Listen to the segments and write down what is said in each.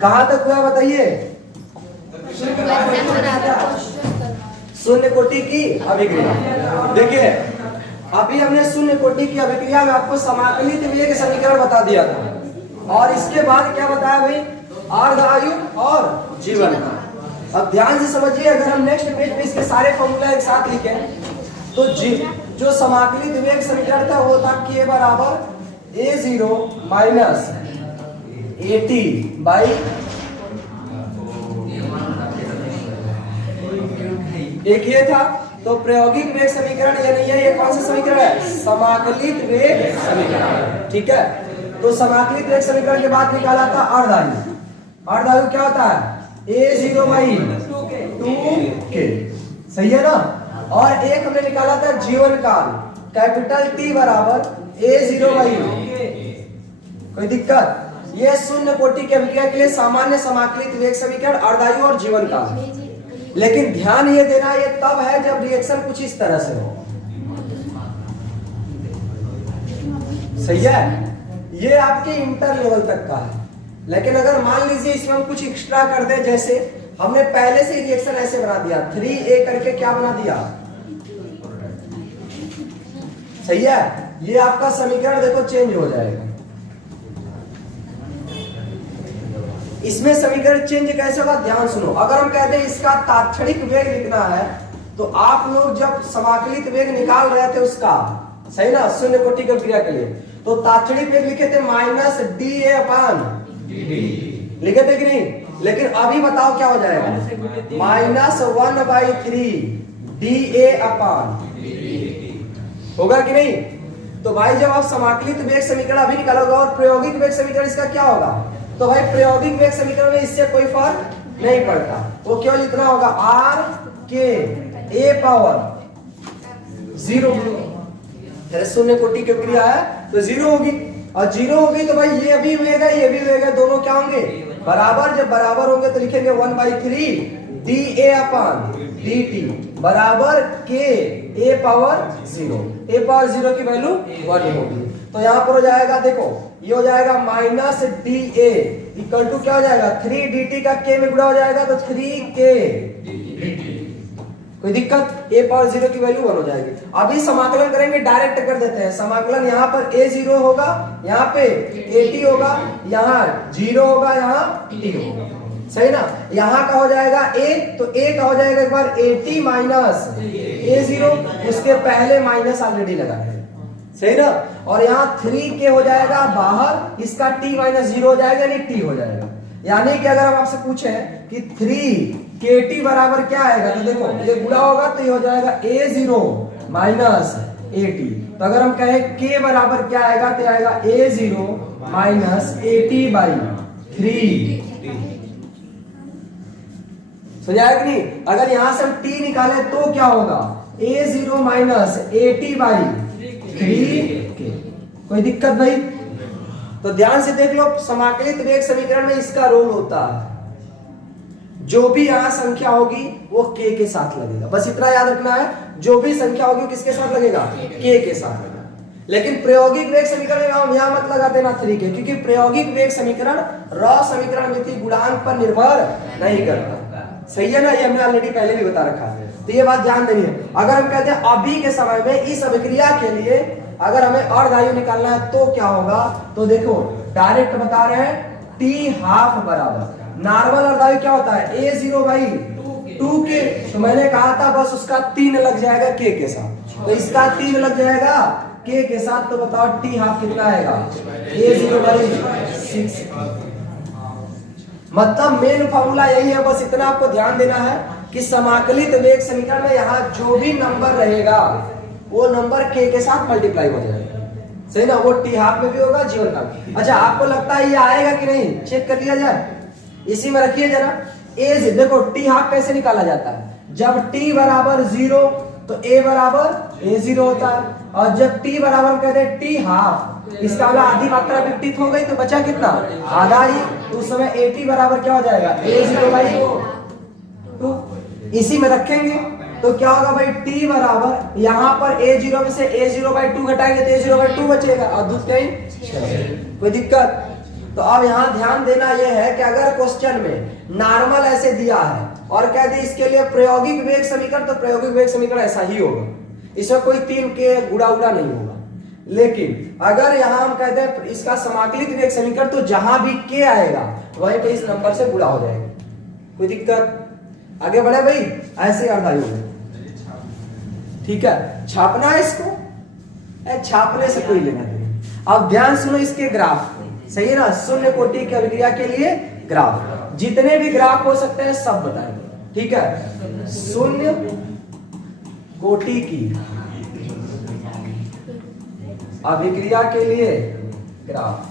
कहां तक हुआ बताइए? शून्य कोटि की अभिक्रिया। देखिए अभी हमने शून्य कोटि की अभिक्रिया में आपको समाकलित वेग समीकरण बता दिया था और इसके बाद क्या बताया भाई? अर्ध आयु और जीवन काल। अब ध्यान से समझिए, अगर हम नेक्स्ट पेज पे इसके सारे फॉर्मूला एक साथ लिखें तो जो समाकलित वेग समीकरण था वो था k बराबर a0 माइनस at बाई एक ये था। तो प्रायोगिक वेग समीकरण ये नहीं है, ये कौन सा समीकरण है? समाकलित वेग समीकरण। ठीक है, तो समाकलित वेग समीकरण के बाद निकाला था अर्ध आयु। अर्ध आयु क्या होता है? a0 बाई 2k, सही है ना। और एक हमने निकाला था जीवन काल, कैपिटल T बराबर a0 बाई। कोई दिक्कत? ये शून्य कोटि की अभिक्रिया के लिए सामान्य समाकलित वेग समीकरण, अर्ध आयु और जीवन काल। लेकिन ध्यान ये देना, ये तब है जब रिएक्शन कुछ इस तरह से हो। सही है, ये आपके इंटर लेवल तक का है। लेकिन अगर मान लीजिए इसमें हम कुछ एक्स्ट्रा कर दे, जैसे हमने पहले से रिएक्शन ऐसे बना दिया, 3a करके क्या बना दिया? सही है, ये आपका समीकरण देखो चेंज हो जाएगा। इसमें समीकरण चेंज कैसे होगा? ध्यान सुनो। अगर हम कहते हैं इसका तात्क्षणिक वेग लिखना है तो आप लोग जब समाकलित वेग निकाल रहे थे उसका, सही ना, शून्य कोटि की अभिक्रिया के लिए, तो तात्क्षणिक वेग लिखे थे माइनस da अपान लिखे थे कि नहीं? लेकिन अभी बताओ क्या हो जाएगा? माइनस 1/3 da अपान होगा कि नहीं? तो भाई जब आप समाकलित वेग समीकरण अभी निकालोगे और प्रायोगिक वेग समीकरण इसका क्या होगा? तो भाई प्रायोगिक वेग समीकरण में इससे कोई फर्क नहीं पड़ता, वो केवल इतना होगा r k a पावर 0। शून्य कोटि की अभिक्रिया है तो 0 होगी, और 0 होगी तो भाई ये भी वेग है ये भी वेग है, दोनों क्या होंगे? बराबर। जब बराबर होंगे तो लिखेंगे 1/3 da अपान dt बराबर k a power 0। a power 0 की वैल्यू 1 होगी। तो यहाँ पर हो जाएगा, देखो ये हो जाएगा माइनस da इक्वल टू क्या हो जाएगा? 3 dt का k में गुणा हो जाएगा तो 3k dt। कोई दिक्कत? a पावर 0 की वैल्यू 1 हो जाएगी। अभी समाकलन करेंगे, डायरेक्ट कर देते हैं समाकलन। यहाँ पर a0 होगा, यहाँ पे at होगा, यहाँ 0 होगा, यहाँ t होगा, सही ना। यहाँ का हो जाएगा a, तो a का हो जाएगा एक बार at माइनस a0, उसके पहले माइनस ऑलरेडी लगा है, सही ना। और यहाँ 3k हो जाएगा बाहर, इसका t माइनस 0 हो जाएगा, यानी t हो जाएगा। यानी कि अगर हम आपसे पूछे कि 3kt बराबर क्या आएगा, तो देखो ये गुणा होगा तो ये हो जाएगा a0 माइनस at। तो अगर हम कहें k बराबर क्या आएगा तो आएगा a0 माइनस at बाई 3। समझाया कि नहीं? अगर यहां से हम t निकाले तो क्या होगा? a0 minus at by 3k। कोई दिक्कत भाई? तो ध्यान से देख लो, समाकलित वेग समीकरण में इसका रोल होता है, जो भी यहां संख्या होगी वो k के साथ लगेगा। बस इतना याद रखना है, जो भी संख्या होगी किसके साथ लगेगा? k के साथ लगेगा। लेकिन प्रायोगिक वेग समीकरण में हम यहां मत लगा देना 3k, क्योंकि प्रायोगिक वेग समीकरण रॉ समीकरण में थी, गुणांक पर निर्भर नहीं करता, सही है ना। ये हमने ऑलरेडी पहले भी बता रखा है, तो ये बात ध्यान देनी है। अगर हम कहते हैं अभी के समय में इस अभिक्रिया के लिए अगर हमें अर्ध आयु निकालना है तो क्या होगा, तो देखो डायरेक्ट बता रहे हैं t हाफ बराबर नॉर्मल अर्ध आयु क्या होता है? a0 by 2k। तो मैंने कहा था बस उसका 3 लग जाएगा k के साथ, तो इसका 3 लग जाएगा k के साथ। तो बताओ t हाफ कितना आएगा? a0 by 6। मतलब मेन फॉर्मूला यही है, बस इतना आपको ध्यान देना है कि समाकलित वेग समीकरण में यहाँ जो भी नंबर रहेगा वो नंबर k के साथ मल्टीप्लाई हो जाएगा, सही ना। वो t हाफ में भी होगा, जीवन का भी। अच्छा आपको लगता है ये आएगा कि नहीं? चेक कर लिया जाए, इसी में रखिए जरा। a देखो t हाफ कैसे निकाला जाता है? जब t बराबर 0 तो a बराबर a0 होता है, और जब t बराबर कहते हैं t हाफ, इसका आधी मात्रा विपरीत हो गई तो बचा कितना? आधा ही। तो उस समय at बराबर क्या हो जाएगा? a0 by 2। इसी में रखेंगे तो क्या होगा भाई? t बराबर यहाँ पर a0 में से a0 बाई 2 घटाएंगे तो a0 बाई 2 बचेगा, और दूसरे कोई दिक्कत? तो अब यहाँ ध्यान देना यह है कि अगर क्वेश्चन में नॉर्मल ऐसे दिया है और कह दे इसके लिए प्रायोगिक वेग समीकरण, तो प्रायोगिक वेग समीकरण ऐसा ही होगा, इसमें कोई 3 के गुणा उड़ा नहीं होगा। लेकिन अगर यहाँ हम कहते हैं इसका समाकलित वेग समीकरण, तो जहां भी के आएगा वहीं पे इस नंबर से गुणा हो जाएगा। कोई दिक्कत? आगे बढ़े भाई, ऐसे अर्धायु है। ठीक है, छापना है इसको, छापने से कोई लेना नहीं। अब ध्यान सुनो इसके ग्राफ, सही है ना, शून्य कोटि की अभिक्रिया के लिए ग्राफ, जितने भी ग्राफ हो सकते हैं सब बताएंगे। ठीक है, शून्य कोटि की अभिक्रिया के लिए ग्राफ।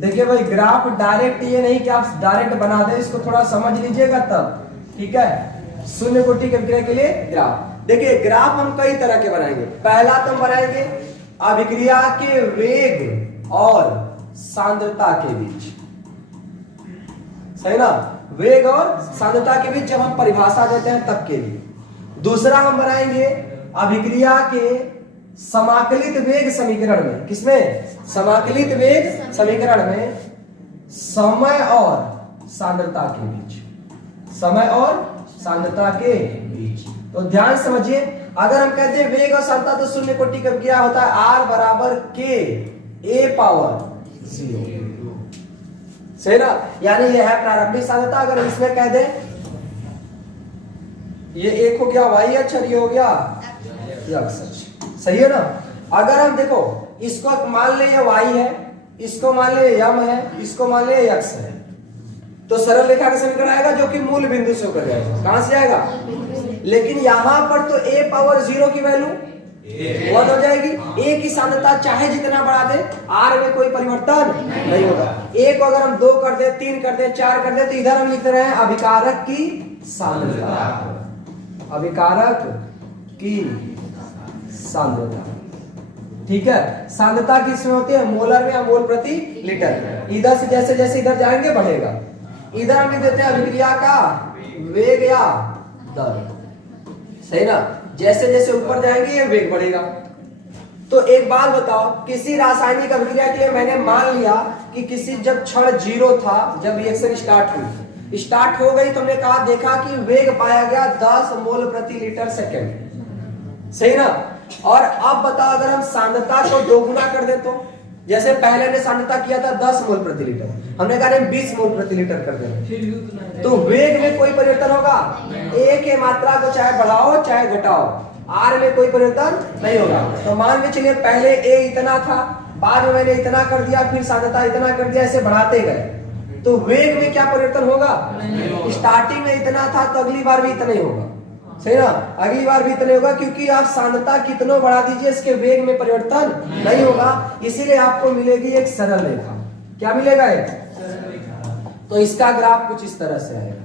देखिए भाई, ग्राफ डायरेक्ट ये नहीं कि आप डायरेक्ट बना दें, इसको थोड़ा समझ लीजिएगा तब। ठीक है, शून्य कोटि की अभिक्रिया के लिए ग्राफ। देखिए ग्राफ हम कई तरह के बनाएंगे। पहला तो हम बनाएंगे अभिक्रिया के वेग और सांद्रता के बीच, सही ना, वेग और सांद्रता के बीच जब हम परिभाषा देते हैं तब के लिए। दूसरा हम बनाएंगे अभिक्रिया के समाकलित वेग समीकरण में, किसमें? समाकलित वेग समीकरण में समय और सांद्रता के बीच, समय और सांद्रता के बीच। तो ध्यान समझिए, अगर हम कहते हैं वेग और सांद्रता, तो शून्य कोटि का क्या होता है? R बराबर K A पावर 0, सही ना, यानी यह है प्रारंभिक सांद्रता। अगर इसमें कह दे ये एक हो गया y अक्षर, ये हो गया x अक्षर, सही है ना। अगर हम देखो इसको मान ले ये y है, इसको मान ले m है, इसको मान ले x है, तो सरल रेखा का समीकरण आएगा जो कि मूल बिंदु से होकर जाएगा। कहां से आएगा? लेकिन यहां पर तो a पावर 0 की वैल्यू 1 हो जाएगी। a की सांद्रता चाहे जितना बढ़ा दे, r में कोई परिवर्तन नहीं होगा। a को अगर हम 2 कर दे, 3 कर दे, 4 कर दे, तो इधर हम लिख रहे हैं अभिकारक की सांद्रता, अभिकारक की सांद्रता। ठीक है, सांद्रता किसमें होती है? मोलर में या मोल प्रति लीटर। इधर से जैसे जैसे इधर जाएंगे बढ़ेगा। इधर हम लिख देते हैं अभिक्रिया का वेग या दर, सही ना, जैसे जैसे ऊपर जाएंगे ये वेग बढ़ेगा। तो एक बात बताओ, किसी रासायनिक अभिक्रिया के लिए मैंने मान लिया कि किसी जब क्षण 0 था, जब रिएक्शन स्टार्ट हो गई, तो हमने कहा देखा कि वेग पाया गया 10 मोल प्रति लीटर सेकेंड, सही ना। और अब बताओ अगर हम सांद्रता को 2 गुना कर दे, तो जैसे पहले ने सांद्रता किया था 10 मोल प्रति लीटर, हमने कहा 20 मोल प्रति लीटर कर देना, तो वेग में कोई परिवर्तन होगा? A के मात्रा को चाहे बढ़ाओ चाहे घटाओ, R में कोई परिवर्तन नहीं होगा। तो मान के चलिए पहले A इतना था, बाद में मैंने इतना कर दिया, फिर सांद्रता इतना कर दिया, ऐसे बढ़ाते गए, तो वेग में क्या परिवर्तन होगा? स्टार्टिंग में इतना था तो अगली बार भी इतना ही होगा, सही ना, अगली बार भी इतना होगा, क्योंकि आप सांद्रता कितना बढ़ा दीजिए इसके वेग में परिवर्तन नहीं होगा। इसीलिए आपको मिलेगी एक सरल रेखा। क्या मिलेगा? एक। तो इसका ग्राफ कुछ इस तरह से आएगा,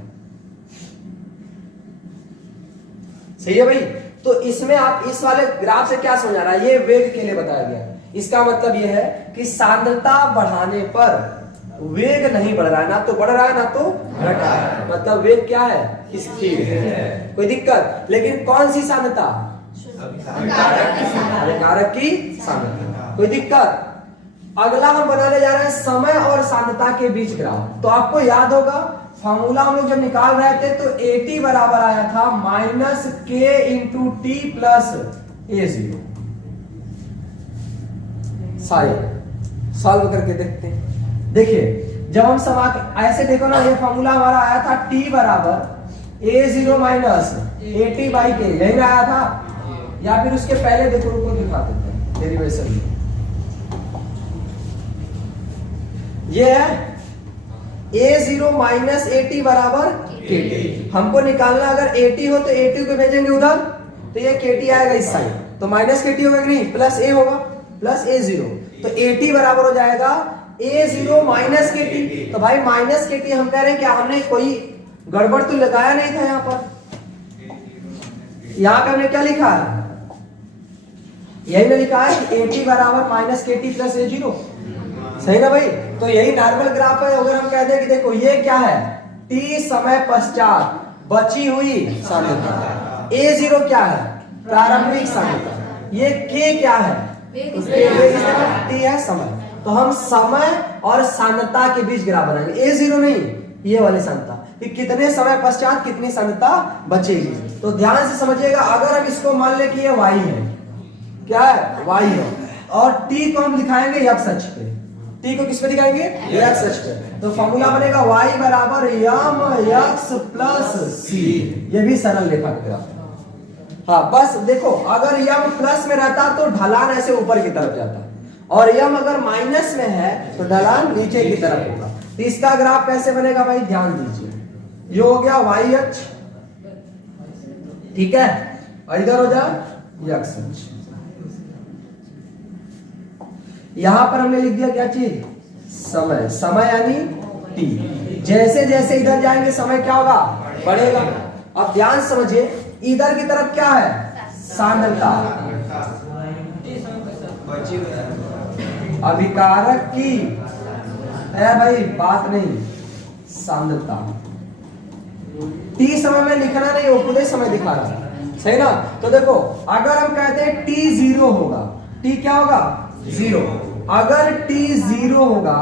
सही है भाई। तो इसमें आप इस वाले ग्राफ से क्या समझ आ रहा है? ये वेग के लिए बताया गया। इसका मतलब यह है कि सांद्रता बढ़ाने पर वेग नहीं बढ़ रहा है, ना तो बढ़ रहा है ना तो घट रहा है, मतलब वेग क्या है? स्थिर है। कोई दिक्कत? लेकिन कौन सी सांद्रता? अभिकारक की सांद्रता। कोई दिक्कत? अगला हम बनाने जा रहे हैं समय और सांद्रता के बीच ग्राफ। तो आपको याद होगा फॉर्मूला हम लोग जब निकाल रहे थे तो AT बराबर आया था -K × T + A0। सॉल्व करके देखते हैं। देखिए जब हम ऐसे देखो ना, ये फॉर्मूला हमारा आया था T बराबर A0 - AT/K, यही में आया था, या फिर उसके पहले देखो, रुको दिखा देते हैं डेरिवेशन में। ये है A0 - AT बराबर KT। हमको निकालना, अगर AT हो तो AT को भेजेंगे उधर, तो ये KT आएगा इस साइड, तो -KT होगा कि नहीं, प्लस A होगा, प्लस A0, तो AT बराबर हो जाएगा A0 - KT। तो भाई -KT हम कह रहे हैं, क्या हमने कोई गड़बड़ तो लगाया नहीं था यहाँ पर? यहाँ पे हमने क्या लिखा है? यही ना लिखा है कि AT बराबर -KT + A0, सही ना भाई। तो यही नॉर्मल ग्राफ है। अगर हम कह दें कि देखो ये क्या है? T समय पश्चात बची हुई सांद्रता। A0 क्या है? प्रारंभिक सांद्रता। ये के क्या है? टी है समय। तो हम समय और सांद्रता के बीच ग्राफ बनाएंगे, A0 नहीं, ये वाली सांद्रता कि कितने समय पश्चात कितनी सांद्रता बचेगी। तो ध्यान से समझिएगा, अगर हम इसको मान ले कि ये y है, क्या है? y है, और t को हम दिखाएंगे x अक्ष पे। t को किस पे दिखाएंगे? x अक्ष पे। तो फॉर्मूला बनेगा y बराबर mx प्लस c। ये भी सरल रेखा का ग्राफ है। हाँ, बस देखो, अगर m प्लस में रहता तो ढलान ऐसे ऊपर की तरफ जाता, और m अगर माइनस में है तो ढलान नीचे की तरफ होगा। तो इसका ग्राफ कैसे बनेगा भाई? ध्यान दीजिए, ये हो गया y अक्ष, ठीक है, और इधर हो जाए x अक्ष। यहां पर हमने लिख दिया क्या चीज? समय। समय यानी t। जैसे जैसे इधर जाएंगे समय क्या होगा? बढ़ेगा। अब ध्यान समझिए, इधर की तरफ क्या है? सांद्रता। अभिकारक की है भाई, बात नहीं, सांद्रता। टी समय में लिखना नहीं, वो पूरे समय दिखा रहा है, सही ना? तो देखो, अगर हम कहते हैं टी 0 होगा, टी क्या होगा? 0। अगर टी 0 होगा,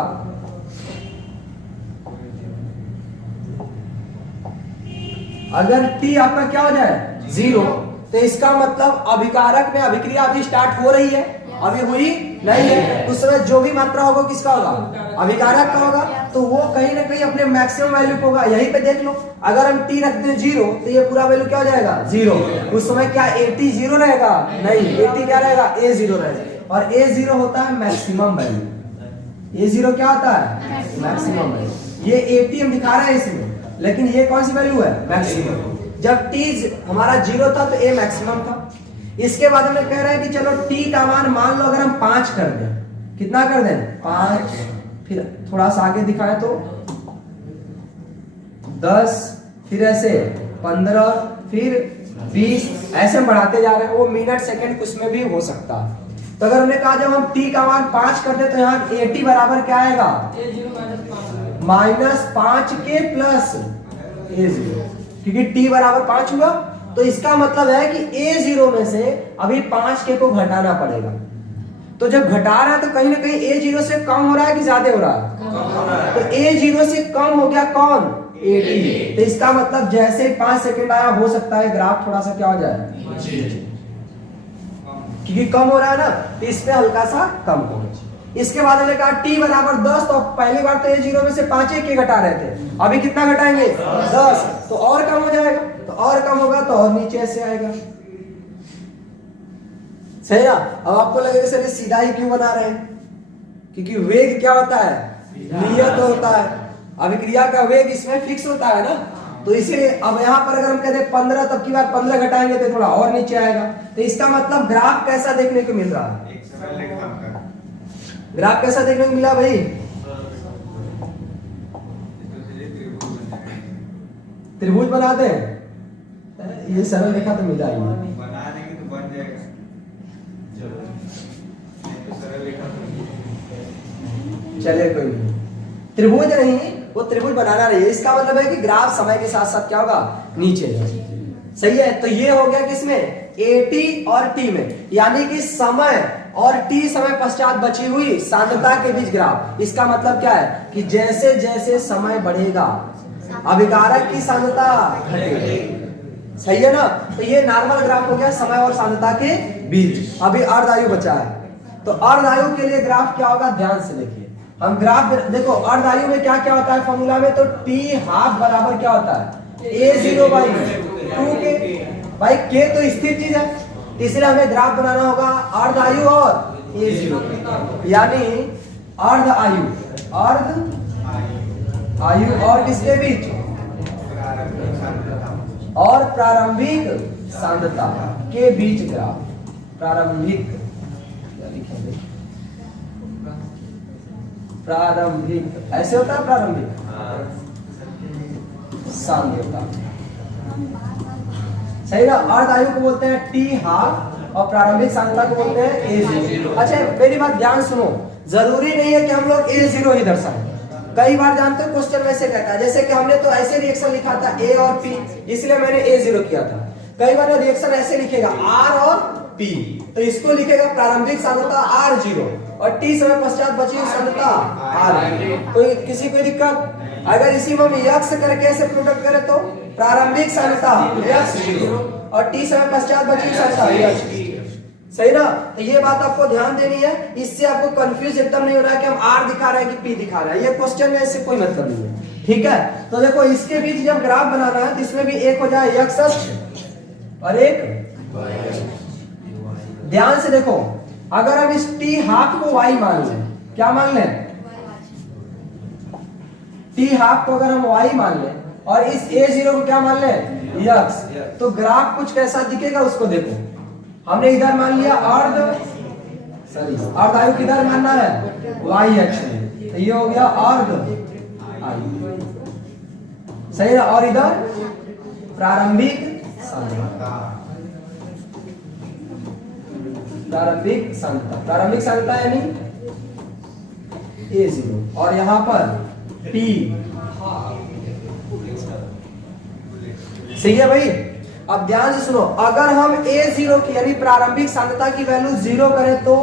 अगर टी आपका क्या हो जाए? 0, तो इसका मतलब अभिकारक में अभिक्रिया अभी स्टार्ट हो रही है, अभी हुई नहीं है। उस समय जो भी मात्रा होगा किसका होगा? अभिकारक का होगा। तो वो कहीं ना कहीं अपने मैक्सिमम वैल्यू पे होगा। यहीं पे देख लो, अगर हम टी रखते हैं 0, तो ये पूरा वैल्यू क्या हो जाएगा? 0। उस समय क्या AT 0 रहेगा? नहीं, AT क्या रहेगा? A0 रहेगा। और A0 होता है मैक्सिमम वैल्यू। A0 क्या होता है? Maximum value. ये AT हम दिखा रहे हैं इसमें, लेकिन ये कौन सी वैल्यू है? मैक्सिमम। जब t हमारा 0 था तो A मैक्सिमम था। इसके बाद हमें कह रहे हैं कि चलो t का मान लो अगर हम 5 कर दें, कितना कर दें? 5, फिर थोड़ा सा आगे दिखाएं तो 10, फिर ऐसे 15, फिर 20, ऐसे बढ़ाते जा रहे हैं। वो मिनट सेकंड कुछ में भी हो सकता है। तो अगर हमने कहा जब हम t का मान 5 कर दे तो यहाँ AT बराबर क्या आएगा? -5 के प्लस A0, क्योंकि t बराबर 5 हुआ। तो इसका मतलब है कि A0 में से अभी 5 के को घटाना पड़ेगा। तो जब घटा रहा है तो कहीं ना कहीं A0 से कम हो रहा है कि ज्यादा हो रहा है? तो A0 से कम हो गया कौन? AT। तो इसका मतलब जैसे 5 सेकंड आया, हो सकता है ग्राफ थोड़ा सा क्या हो जाए, क्योंकि कम हो रहा है ना, तो इस पे हल्का सा कम होगा। इसके बाद हमने कहा t बराबर 10, तो पहली बार तो A0 में से 5 के घटा रहे थे, अभी कितना घटाएंगे? 10। तो और कम हो जाएगा, तो और कम होगा तो और नीचे से आएगा, सही ना? अब आपको लगेगा सर सीधा ही क्यों बना रहे हैं? क्योंकि वेग क्या होता है? नियत होता है। अभिक्रिया का वेग इसमें फिक्स होता है ना, तो इसीलिए अब यहाँ पर अगर हम कहते हैं 15, तब की बार 15 घटाएंगे तो थोड़ा और नीचे आएगा। तो इसका मतलब ग्राफ कैसा देखने को मिल रहा है? ग्राफ कैसा देखने को मिला भाई? त्रिभुज बनाते हैं, ये सरल रेखा तो मिला ही बना देंगे तो बन जाएगा। चलिए कोई नहीं, त्रिभुज नहीं, वो त्रिभुज बनाना नहीं है। इसका मतलब है कि ग्राफ समय के साथ साथ क्या होगा? नीचे जाएगा, सही है? तो ये हो गया किसमें? AT और T में, यानी कि समय और T समय पश्चात बची हुई सांद्रता के बीच ग्राफ। इसका मतलब क्या है कि जैसे जैसे समय बढ़ेगा अभिकारक की सांद्रता घटेगी, सही है ना? तो ये नॉर्मल ग्राफ हो गया समय और सांद्रता के बीच। अभी अर्धायु बचा है, तो अर्धायु के लिए ग्राफ क्या होगा? ध्यान से देखिए, हम ग्राफ देखो, अर्धायु में क्या क्या होता है फॉर्मूला में? तो t हाफ बराबर क्या होता है? A0 by 2k। भाई k तो स्थिर चीज है, इसलिए हमें ग्राफ बनाना होगा अर्धायु और A0, यानी अर्ध आयु और किसके बीच? और प्रारंभिक सांद्रता के बीच ग्राफ। प्रारंभिक ऐसे होता है, प्रारंभिक सांद्रता, सही ना? अर्ध आयु को बोलते हैं t हाफ और प्रारंभिक सांद्रता को बोलते हैं A0। अच्छा मेरी बात ध्यान सुनो, जरूरी नहीं है कि हम लोग A0 ही दर्शाएं। कई बार जानते हो क्वेश्चन वैसे कहता है, जैसे कि हमने तो ऐसे रिएक्शन लिखा था A और P, इसलिए मैंने A0 किया था। कई बार रिएक्शन ऐसे लिखेगा R और P। तो इसको लिखेगा प्रारंभिक सांद्रता R0 और T समय पश्चात बची हुई सांद्रता R। तो किसी कोई दिक्कत? अगर इसी में हम यक्स करके ऐसे प्रोडक्ट करें तो प्रारंभिक सांद्रता x0 और T समय पश्चात बची हुई सांद्रता h। सही ना? तो ये बात आपको ध्यान देनी है, इससे आपको कंफ्यूज एकदम नहीं होना है कि हम R दिखा रहे हैं कि P दिखा रहे हैं। ये क्वेश्चन में इससे कोई मतलब नहीं है, ठीक है? तो देखो इसके बीच जब ग्राफ बनाना है तो इसमें भी एक हो जाए x अक्ष और एक, ध्यान से देखो, अगर हम इस t हाफ को y मान लें, क्या मान लें? t हाफ को अगर हम y मान लें और इस a0 को क्या मान लें? x, तो ग्राफ कुछ कैसा दिखेगा उसको देखो। हमने इधर मान लिया अर्ध, सॉरी अर्धायु किधर मानना है? y अक्ष में, तो ये हो गया अर्ध आयु, सही ना? और इधर प्रारंभिक सांद्रता, प्रारंभिक सांद्रता, प्रारंभिक सांद्रता यानी a0 और यहां पर P। सही है भाई? अब ध्यान से सुनो, अगर हम a0 की यानी प्रारंभिक सांद्रता की वैल्यू 0 करें तो,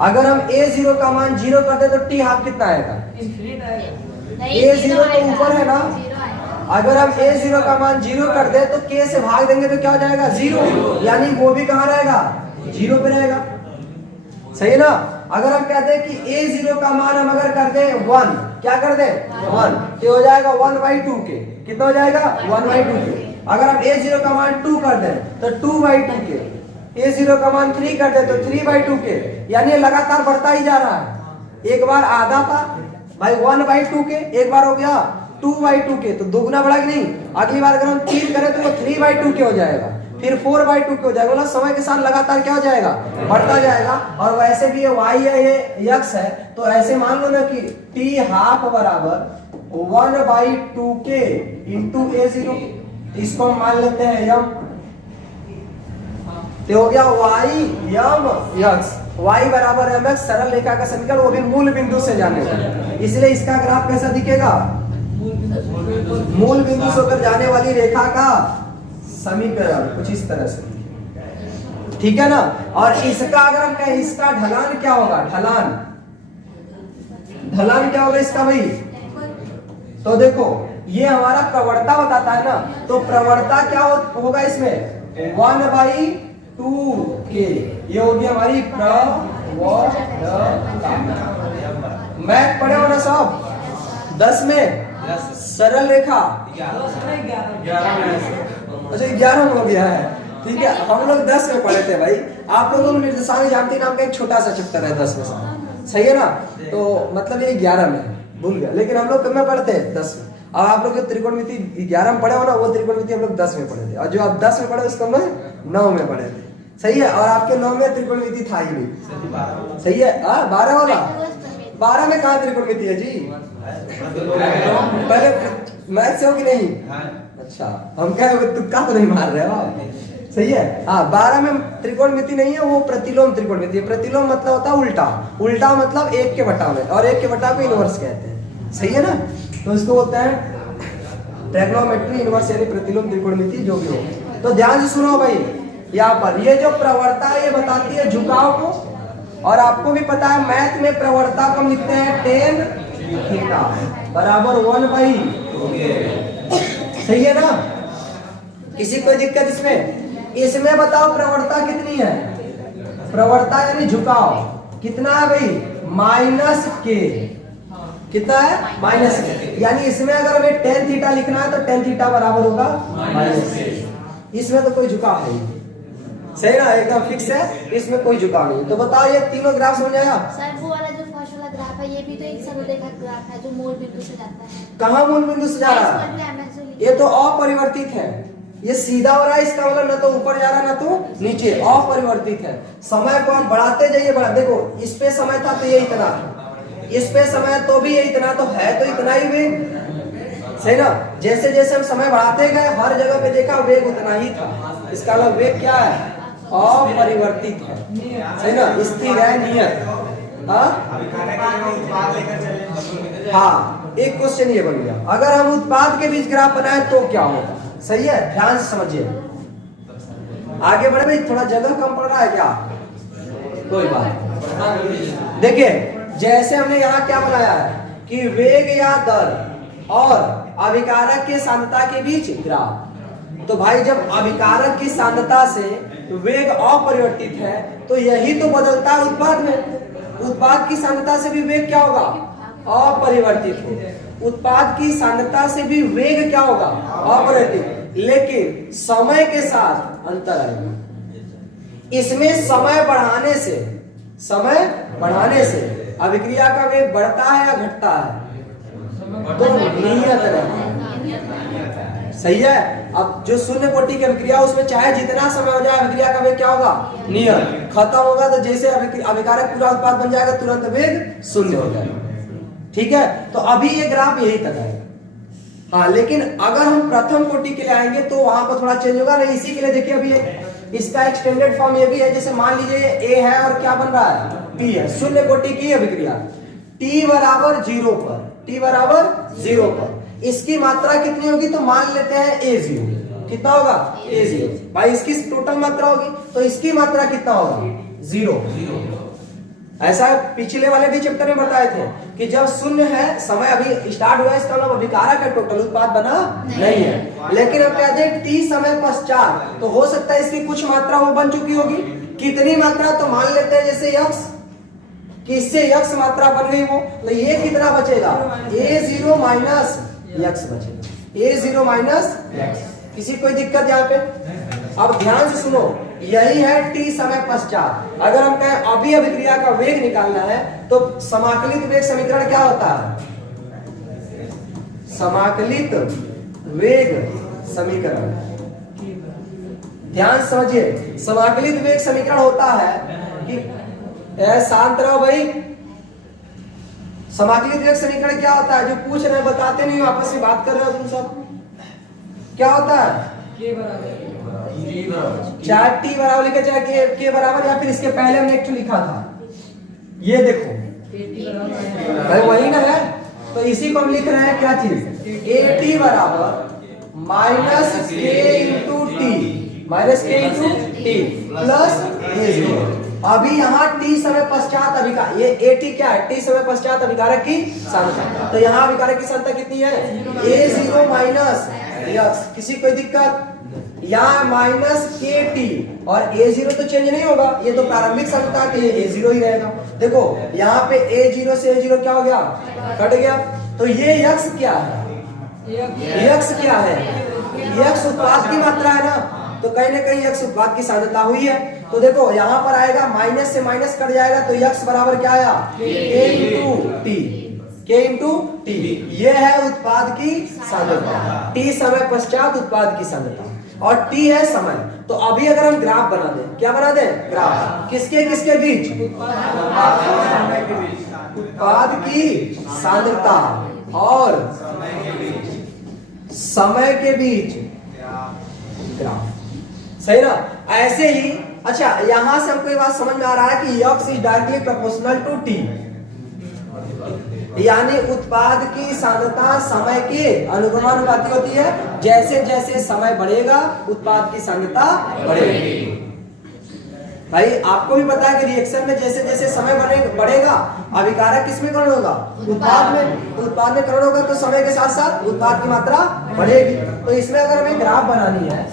अगर हम a0 का मान 0 कर दे तो t हाफ कितना आएगा? a0 तो ऊपर है ना, अगर हम a0 का मान 0 कर दे तो k से भाग देंगे तो क्या हो जाएगा? 0, यानी वो भी कहां रहेगा? 0 पे रहेगा, सही ना? अगर हम कहते हैं कि a0 का मान हम अगर कर दे 1, क्या कर दे? 1, तो हो जाएगा 1/2 के, कितना हो जाएगा? 1/2 के। अगर हम a0 का मान 2 कर दे तो 2/2 के, a0 का मान 3 कर दे तो 3/2 के, यानी लगातार बढ़ता ही जा रहा है। एक बार आधा था भाई 1/2 के, एक बार हो गया 2/2 के, तो दोगुना बढ़ा कि नहीं? अगली बार अगर हम 3 करें तो वो 3/2 के हो जाएगा, फिर 4/2 के हो जाएगा, मतलब समय के साथ लगातार क्या हो जाएगा? बढ़ता जाएगा। और वैसे भी ये y है, ये x है, तो ऐसे मान लो ना कि t हाफ बराबर 1/2 के इंटू a0, इसको हम मान लेते हैं m, तो हो गया y m x, y बराबर mx, सरल रेखा का समीकरण, वो भी मूल बिंदु से जाने वाला, इसलिए इसका ग्राफ कैसा दिखेगा? मूल बिंदु से होकर जाने वाली रेखा का समीकरण कुछ इस तरह से, ठीक है ना? और इसका अगर हम कहें इसका ढलान क्या होगा? ढलान, ढलान क्या होगा इसका भाई? तो देखो ये हमारा प्रवणता बताता है ना, तो प्रवणता क्या होगा इसमें? 1/2 के, ये होगी हमारी प्रवणता। मैथ पढ़े हो ना सब? 10 में सरल रेखा, अच्छा 11 में हो गया है, ठीक है? हम लोग 10 में पढ़े थे भाई, आप लोगों को निर्देशांक ज्यामिति नाम का एक छोटा सा चैप्टर है 10 में, सही है ना? तो मतलब ये 11 में भूल गया, लेकिन हम लोग कब में पढ़ते हैं? 10 में। और आप लोग जो त्रिकोणमिति 11 में पढ़े हो ना, वो त्रिकोणमिति हम लोग 10 में पढ़े थे, और जो आप 10 में पढ़े उसको हम 9 में पढ़े थे, सही है? और आपके 9 में त्रिकोणमिति था ही नहीं, सही है? 12 वाला, 12 में कहा त्रिकोणमिति है जी? पहले मैथ से हो कि नहीं? अच्छा, हम क्या तुक्का तो नहीं मार रहे हो, सही है? हाँ, 12 में त्रिकोणमिति नहीं है, वो प्रतिलोम त्रिकोणमिति है। प्रतिलोम मतलब होता है उल्टा, उल्टा मतलब 1 के बटा में, और 1 के बटा को इनवर्स कहते हैं, सही है ना? तो इसको बोलते हैं ट्रिग्नोमेट्री इनवर्स, यानी प्रतिलोम त्रिकोणमिति, जो भी हो। तो ध्यान से सुनो भाई, यहाँ पर ये जो प्रवणता है ये बताती है झुकाव को, और आपको भी पता है मैथ में प्रवणता को लिखते हैं tan थीटा बराबर 1/2, सही है ना? किसी कोई दिक्कत इसमें? इसमें बताओ प्रवणता कितनी है? प्रवणता यानी झुकाव कितना है भाई? -k, कितना है? -k, यानी इसमें अगर हमें tan थीटा लिखना है तो tan थीटा बराबर होगा -k। इसमें तो कोई झुकाव नहीं, सही ना? एकदम फिक्स है, इसमें कोई झुकाव नहीं। तो बताओ ये तीनों ग्राफ समझ आया? सर वो वाला जो फर्स्ट वाला ग्राफ है, ये भी तो एक सरलरेखा ग्राफ है जो मूल बिंदु से जाता है। कहाँ मूल बिंदु से जा रहा है? ये तो अपरिवर्तित है, ये सीधा हो रहा है, इसका मतलब ना तो ऊपर जा रहा है ना तो नीचे, अपरिवर्तित है। समय को आप बढ़ाते जाइए, बढ़ा, देखो इस पे समय था तो ये इतना, इस पे समय तो भी ये इतना, तो है तो इतना ही वेग, सही ना? जैसे जैसे हम समय बढ़ाते गए हर जगह पे देखा वेग उतना ही था, इसका मतलब वेग क्या है? अपरिवर्तित है, सही ना? स्थिर है, नियत। हाँ, एक क्वेश्चन ये बन गया, अगर हम उत्पाद के बीच ग्राफ बनाए तो क्या होगा? सही है, ध्यान से समझिए। आगे बढ़े भाई, थोड़ा जगह कम पड़ रहा है क्या? कोई बात। देखिए जैसे हमने यहाँ क्या बनाया है कि वेग या दर और अभिकारक के सांद्रता के बीच ग्राफ। तो भाई जब अभिकारक की सांद्रता से वेग अपरिवर्तित है तो यही तो बदलता है उत्पाद में। उत्पाद की सांद्रता से भी वेग क्या होगा? अपरिवर्तित हो। उत्पाद की सांद्रता से भी वेग क्या होगा? अपरिवर्तित। लेकिन समय के साथ अंतर आएगा। इसमें समय बढ़ाने से अभिक्रिया का वेग बढ़ता है या घटता है? तो नियत रहता है। सही है। अब जो शून्य कोटि की अभिक्रिया उसमें चाहे जितना समय हो जाए अभिक्रिया का वेग क्या होगा? नियत। खत्म होगा तो जैसे अभिकारक पूरा उत्पाद बन जाएगा तुरंत वेग शून्य हो जाएगा। ठीक है, तो अभी ये ग्राफ यही तक आएगा। हाँ, लेकिन अगर हम प्रथम कोटि के लिए आएंगे तो वहां पर थोड़ा चेंज होगा। नहीं, इसी के लिए देखिए अभी इसका एक्सटेंडेड फॉर्म ये भी है। जैसे मान लीजिए ए है और क्या बन रहा है? पी है। शून्य कोटि की अभिक्रिया टी बराबर 0 पर, टी बराबर 0 पर इसकी मात्रा कितनी होगी? तो मान लेते हैं A0। कितना होगा? A0। भाई इसकी टोटल मात्रा होगी तो इसकी मात्रा कितना होगा? 0। ऐसा पिछले वाले भी चैप्टर में बताए थे कि जब शून्य है, समय अभी स्टार्ट हुआ है, इसका मतलब अभिकारक का टोटल उत्पाद बना नहीं है। लेकिन अब कहते हैं टी समय पश्चात तो हो सकता है इसकी कुछ मात्रा वो बन चुकी होगी। कितनी मात्रा? तो मान लेते हैं जैसे यक्स, कि इससे यक्स मात्रा बन गई वो, तो ये कितना बचेगा? A0 माइनस यक्स बचेगा। A0 minus x. किसी कोई दिक्कत यहाँ पे? अब ध्यान से सुनो, यही है टी समय पश्चात। अगर हम कहें अभी अभिक्रिया का वेग निकालना है तो समाकलित वेग समीकरण क्या होता है? समाकलित वेग समीकरण। ध्यान समझिए, समाकलित वेग समीकरण होता है कि शांत रहो भाई। समाकलित वेग समीकरण क्या होता है? जो पूछ रहे हैं बताते नहीं हो, आपस में बात कर रहे हो तुम सब। क्या होता है? चाहे टी बराबर लिखे चाहे के बराबर, या फिर इसके पहले हमने एक लिखा था, ये देखो भाई वही ना है। तो इसी को हम लिख रहे हैं क्या चीज? ए टी बराबर माइनस के इंटू टी, माइनस के इंटू टी प्लस A0। अभी यहाँ टी समय पश्चात अभिकार, ये ए टी क्या है? टी समय पश्चात अभिकारक की सांद्रता। तो यहाँ अभिकारक की सांद्रता कितनी है? A0 minus x. किसी कोई दिक्कत? यहाँ माइनस के टी और A0 तो चेंज नहीं होगा, ये तो प्रारंभिक सांद्रता है, ये A0 ही रहेगा। देखो यहाँ पे A0 से A0 क्या हो गया? कट गया। तो ये यक्स क्या है? यक्स क्या है? यक्स उत्पाद की मात्रा है ना, तो कहीं ना कहीं यक्स उत्पाद की सांद्रता हुई है। तो देखो यहाँ पर आएगा माइनस से माइनस कट जाएगा तो यक्स बराबर क्या आया? के इंटू टी, के इंटू टी। ये है उत्पाद की सांद्रता। टी समय पश्चात उत्पाद की सांद्रता और टी है समय। तो अभी अगर हम ग्राफ बना दें, क्या बना दें? ग्राफ। किसके किसके बीच? उत्पाद की सांद्रता और समय के बीच ग्राफ। सही ना? ऐसे ही अच्छा, यहां से हमको ये बात समझ में आ रहा है कि X is directly proportional to T, यानी उत्पाद की सांद्रता समय के अनुक्रमानुपाती होती है। जैसे जैसे समय बढ़ेगा उत्पाद की सांद्रता बढ़ेगी। भाई आपको भी पता है कि रिएक्शन में जैसे जैसे समय बढ़ेगा अभिकारक किसमें करण होगा? उत्पाद में। उत्पाद में करण होगा तो समय के साथ साथ उत्पाद की मात्रा बढ़ेगी। तो इसमें अगर हमें ग्राफ बनानी है,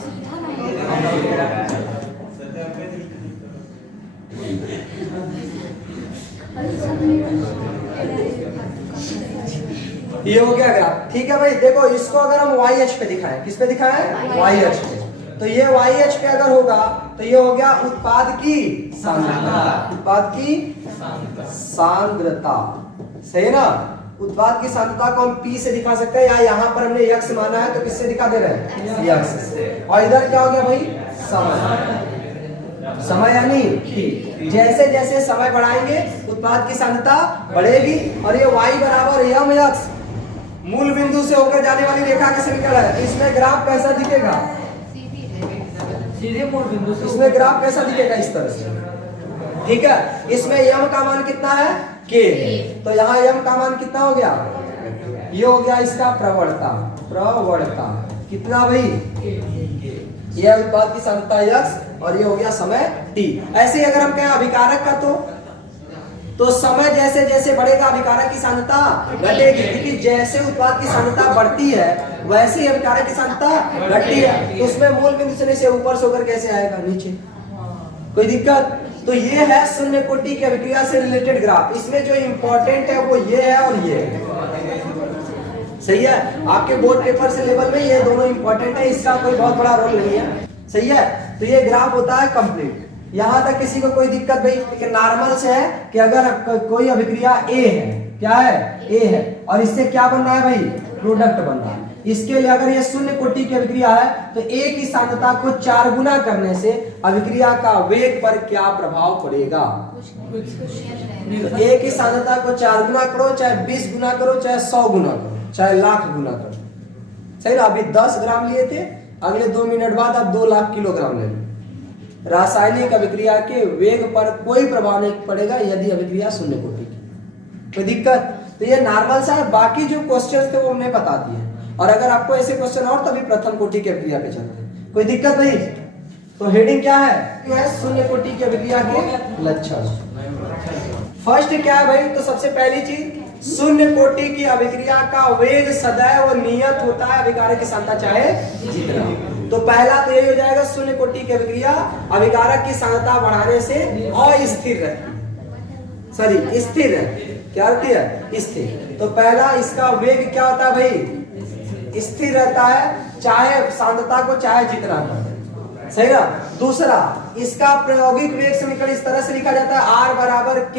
ये हो गया ग्राफ। ठीक है भाई, देखो इसको अगर हम वाई एच पे दिखाएं, किस पे दिखाएं? वाई एच पे। तो ये वाई एच पे अगर होगा तो ये हो गया उत्पाद की सांद्रता। उत्पाद की सांद्रता, सही ना? उत्पाद की सांद्रता को हम पी से दिखा सकते हैं, या यहाँ पर हमने यक्स माना है तो किससे दिखा दे रहे हैं? यक्स से। और इधर क्या हो गया भाई? समय। समय यानी टी। जैसे जैसे समय बढ़ाएंगे उत्पाद की सांद्रता बढ़ेगी। और ये y बराबर यम यक्स मूल बिंदु से होकर जाने वाली रेखा का समीकरण है। इसमें ग्राफ कैसा दिखेगा? सीधे मूल बिंदु से। इसमें ग्राफ कैसा दिखेगा? इस तरह से। ठीक है, इसमें यम का मान कितना है? k। तो यहाँ यम का मान कितना हो गया? ये हो गया इसका प्रवणता। प्रवणता कितना भाई? ये है उत्पाद की सांद्रता x और ये हो गया समय t। ऐसे ही अगर हम कहें अभिकारक का तो समय जैसे जैसे बढ़ेगा अभिकारक की सांद्रता घटेगी, क्योंकि जैसे उत्पाद की सांद्रता बढ़ती है वैसे ही अभिकारक की सांद्रता घटती है। तो उसमें मूल बिंदु से नीचे ऊपर से होकर कैसे आएगा नीचे, कोई दिक्कत? तो ये है शून्य कोटि की अभिक्रिया से रिलेटेड ग्राफ। इसमें जो इंपॉर्टेंट है वो ये है और ये है, सही है। आपके बोर्ड पेपर से लेवल में ये दोनों इंपॉर्टेंट है, इसका कोई बहुत बड़ा रोल नहीं है, सही है। तो ये ग्राफ होता है कंप्लीट। यहां तक किसी को कोई दिक्कत भाई? कि नॉर्मल से है कि अगर कोई अभिक्रिया ए है, क्या है? ए है, और इससे क्या बन रहा है भाई? प्रोडक्ट बन रहा है। इसके लिए अगर ये शून्य कोटि की अभिक्रिया है तो ए की सांद्रता को 4 गुना करने से अभिक्रिया का वेग पर क्या प्रभाव पड़ेगा? तो ए की सांद्रता को 4 गुना करो, चाहे 20 गुना करो, चाहे 100 गुना करो, चाहे लाख गुना करो, सही ना। अभी 10 ग्राम लिए थे, अगले 2 मिनट बाद आप 2 लाख किलोग्राम ले लो। रासायनिक अभिक्रिया के वेग पर कोई प्रभाव नहीं पड़ेगा यदि अभिक्रिया शून्य कोटि की। कोई दिक्कत? तो ये नॉर्मल सा है, बाकी जो क्वेश्चंस थे वो हमने बता दिए। और अगर आपको ऐसे क्वेश्चन और तभी प्रथम कोटि की अभिक्रिया पे चलना है। कोई दिक्कत भाई? तो हेडिंग क्या है? शून्य कोटि की अभिक्रिया के लक्षण। फर्स्ट क्या है भाई? तो सबसे पहली चीज, शून्य कोटि की अभिक्रिया का वेग सदैव नियत होता है अभिकारक की सांद्रता चाहे जितना। तो पहला तो यही हो जाएगा, शून्य कोटि की अभिक्रिया अभिकारक की सांद्रता बढ़ाने से अस्थिर रहती है, सॉरी स्थिर रहती है। क्या होती है? स्थिर। तो पहला इसका वेग क्या होता है भाई? स्थिर रहता है, चाहे सांद्रता को चाहे जितना कर, सही ना। दूसरा, इसका प्रायोगिक वेग समीकरण इस तरह से लिखा जाता है, r बराबर k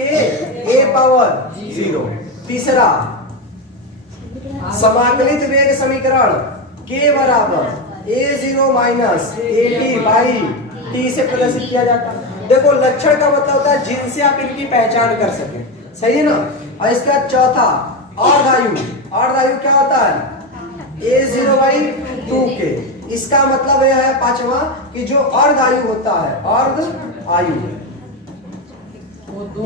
a पावर 0। तीसरा, समाकलित वेग समीकरण k बराबर a0 minus at by t से प्रदर्शित किया जाता है। देखो लक्षण का मतलब होता है जिनसे आप इनकी पहचान कर सके, सही है ना। और इसका चौथा, अर्धायु क्या होता है? a0 by 2k। इसका मतलब यह है पांचवा कि जो अर्धायु होता है, अर्धायु,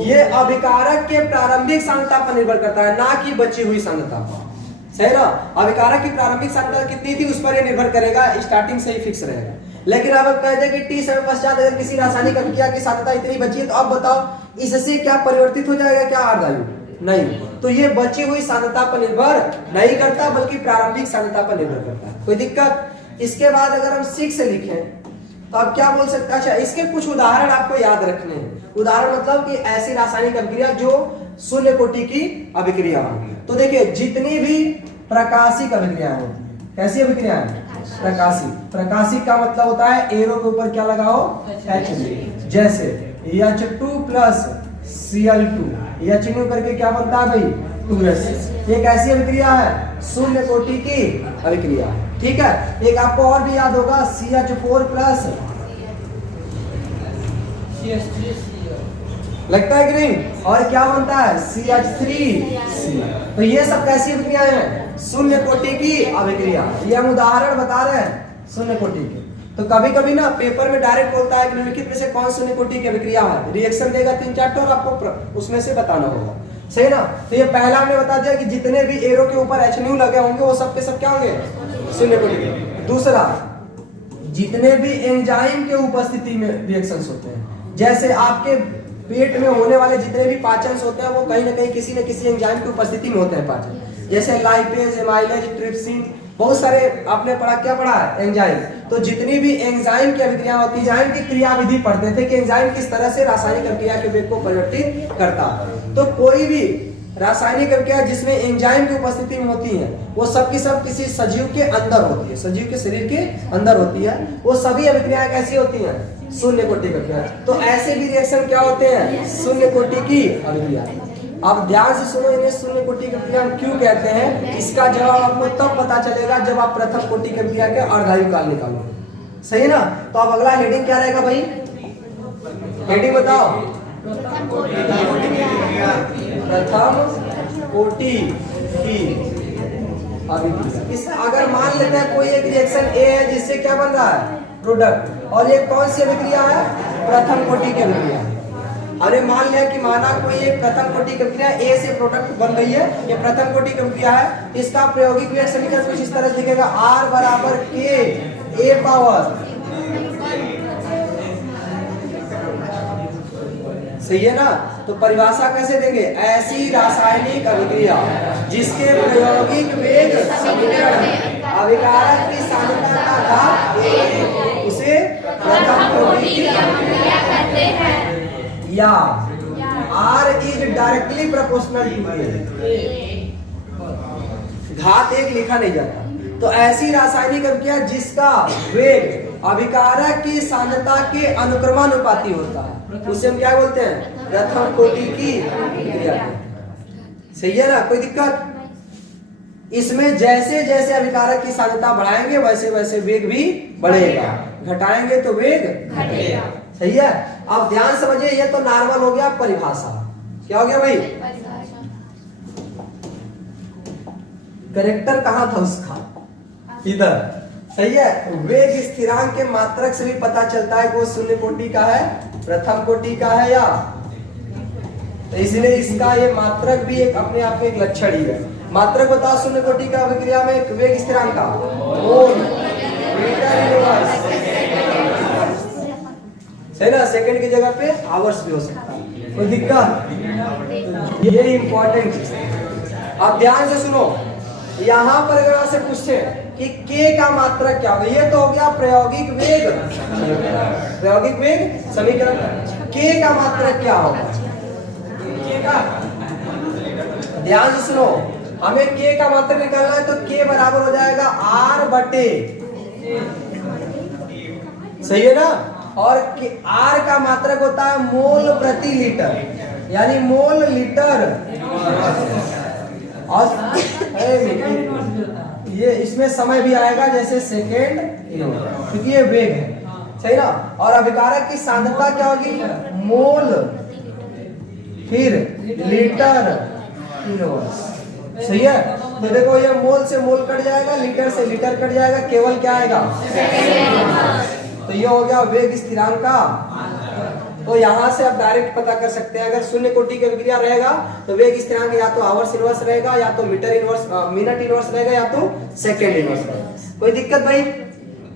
ये अभिकारक के प्रारंभिक सांद्रता पर निर्भर करता है, ना कि बची हुई सांद्रता पर, सही ना। अभिकारक की प्रारंभिक सांद्रता कितनी थी उस पर ये निर्भर करेगा, स्टार्टिंग से ही फिक्स रहेगा। लेकिन अब कह दे कि टी समय पश्चात अगर किसी रासायनिक अभिक्रिया की सांद्रता इतनी बची है तो अब बताओ इससे क्या परिवर्तित हो जाएगा क्या अर्धायु? नहीं। तो ये बची हुई सांद्रता पर निर्भर नहीं करता बल्कि प्रारंभिक सांद्रता पर निर्भर करता है। कोई दिक्कत? इसके बाद अगर हम 6 से लिखें तो अब क्या बोल सकते हैं? अच्छा, इसके कुछ उदाहरण आपको याद रखने हैं। उदाहरण मतलब कि ऐसी रासायनिक अभिक्रिया जो शून्य कोटि की अभिक्रिया हो। तो देखिए, जितनी भी प्रकाशिक अभिक्रिया होती है, कैसी अभिक्रिया है? प्रकाशिक। प्रकाशिक का मतलब होता है एरो के ऊपर क्या लगा हो? H। जैसे H2 प्लस Cl2, H करके क्या बनता है भाई? 2S। ये कैसी अभिक्रिया है? शून्य कोटि की अभिक्रिया, ठीक है। एक आपको और भी याद होगा, CH4 प्लस लगता है कि नहीं? और क्या बनता है? CH3C। तो ये सब कैसी अभिक्रियाएं हैं? शून्य कोटि की अभिक्रिया। ये हम उदाहरण बता रहे हैं शून्य कोटि के। तो कभी कभी ना पेपर में डायरेक्ट बोलता है कि निम्नलिखित में से कौन शून्य कोटि की अभिक्रिया है, रिएक्शन देगा 3-4 और आपको उसमें से बताना होगा, सही ना। तो ये पहला हमने बता दिया कि जितने भी एरो के ऊपर H लगे होंगे वो सब के सब क्या होंगे? शून्य कोटि के। दूसरा, जितने भी एंजाइम के उपस्थिति में रिएक्शंस होते हैं, जैसे आपके पेट में होने वाले जितने भी पाचन होते हैं वो कहीं ना कहीं किसी न किसी एंजाइम की उपस्थिति में होते हैं पाचन, जैसे लाइपेज, एमाइलेज, ट्रिप्सिन, बहुत सारे आपने पढ़ा, क्या पढ़ा है? एंजाइम। तो जितनी भी एंजाइम की अभिक्रिया होती है, एंजाइम की क्रियाविधि पढ़ते थे कि एंजाइम किस तरह से रासायनिक अभिक्रिया के वेग को परिवर्तित करता है। तो कोई भी रासायनिक अभिक्रिया जिसमें एंजाइम की उपस्थिति में होती है वो सब की सब किसी सजीव के अंदर होती है, सजीव के शरीर के अंदर होती है। वो सभी अभिक्रियाएं कैसी होती हैं? शून्य कोटि की अभिक्रिया। तो ऐसे भी रिएक्शन क्या होते हैं? शून्य कोटि की अभिक्रिया। अब ध्यान से सुनो, इन्हें शून्य कोटि की अभिक्रिया हम क्यों कहते हैं, इसका जवाब आपको तब पता चलेगा जब आप प्रथम कोटि की अभिक्रिया के अर्धायु काल निकालोगे, सही ना। तो अब अगला हेडिंग क्या रहेगा भाई? हेडिंग बताओ। प्रथम कोटि की अभिक्रिया। इस अगर मान लेते हैं कोई एक रिएक्शन ए है जिससे क्या बन रहा है? प्रोडक्ट। और ये कौन सी अभिक्रिया है? प्रथम कोटि की अभिक्रिया। अरे मान लिया कि माना कोई एक प्रथम कोटि की अभिक्रिया ए से प्रोडक्ट बन रही है, ये प्रथम कोटि की अभिक्रिया है। इसका प्रायोगिक वेग समीकरण कुछ इस तरह से दिखेगा, R बराबर K A पावर सही है ना। तो परिभाषा कैसे देंगे, ऐसी रासायनिक अभिक्रिया जिसके प्रायोगिक वेग समीकरण अभिकारक की सांद्रता का घात उसे प्रथम कोटि की अभिक्रिया कहते हैं, या R is directly proportional to A। घात एक लिखा नहीं जाता। तो ऐसी रासायनिक अभिक्रिया जिसका वेग अभिकारक की सांद्रता के अनुक्रमानुपाती होता है उसे हम क्या बोलते हैं, प्रथम कोटि की अभिक्रिया। सही है ना, कोई दिक्कत। इसमें जैसे जैसे अभिकारक की सांद्रता बढ़ाएंगे वैसे वैसे वेग भी बढ़ेगा, घटाएंगे तो वेग घटेगा। सही है। अब ध्यान समझिए, ये तो नॉर्मल हो गया परिभाषा। क्या हो गया भाई, करेक्टर कहां था उसका, इधर। सही है। वेग स्थिरांक के मात्रक से भी पता चलता है कि वो शून्य कोटि का है, प्रथम कोटि का है या, तो इसलिए इसका ये मात्रक भी एक अपने आप में एक लक्षण ही है। मात्रक बताओ शून्य कोटि का अभिक्रिया में वेग स्थिरांक का, मोल मीटर इनवर्स। सही ना, सेकंड की जगह पे आवर्स भी हो सकता है, कोई दिक्कत। ये इंपॉर्टेंट चीज है। अब ध्यान से सुनो, यहां पर अगर आपसे पूछे कि K का मात्रक क्या होगा, ये तो हो गया प्रायोगिक वेग, प्रायोगिक वेग समीकरण। K का मात्रक क्या होगा, K का, ध्यान से सुनो, हमें K का मात्रक निकालना है तो K बराबर हो जाएगा R बटे, सही है ना। और R का मात्रक होता है मोल प्रति लीटर, यानी मोल लीटर। और ये इसमें समय भी आएगा जैसे सेकेंड, क्योंकि ये वेग है, सही ना। और अभिकारक की सांद्रता क्या होगी, मोल फिर लीटर इनवर्स। सही है। तो देखो ये मोल से मोल कट जाएगा, लीटर से लीटर कट जाएगा, केवल क्या आएगा, तो ये हो गया वेग स्थिरांक का। तो यहां से आप डायरेक्ट पता कर सकते हैं, अगर शून्य कोटि की अभिक्रिया रहेगा तो वेग स्थिरांक या तो आवर्स इनवर्स रहेगा, या तो मीटर इनवर्स, मिनट इनवर्स रहेगा, या तो सेकंड इनवर्स रहेगा। कोई दिक्कत भाई।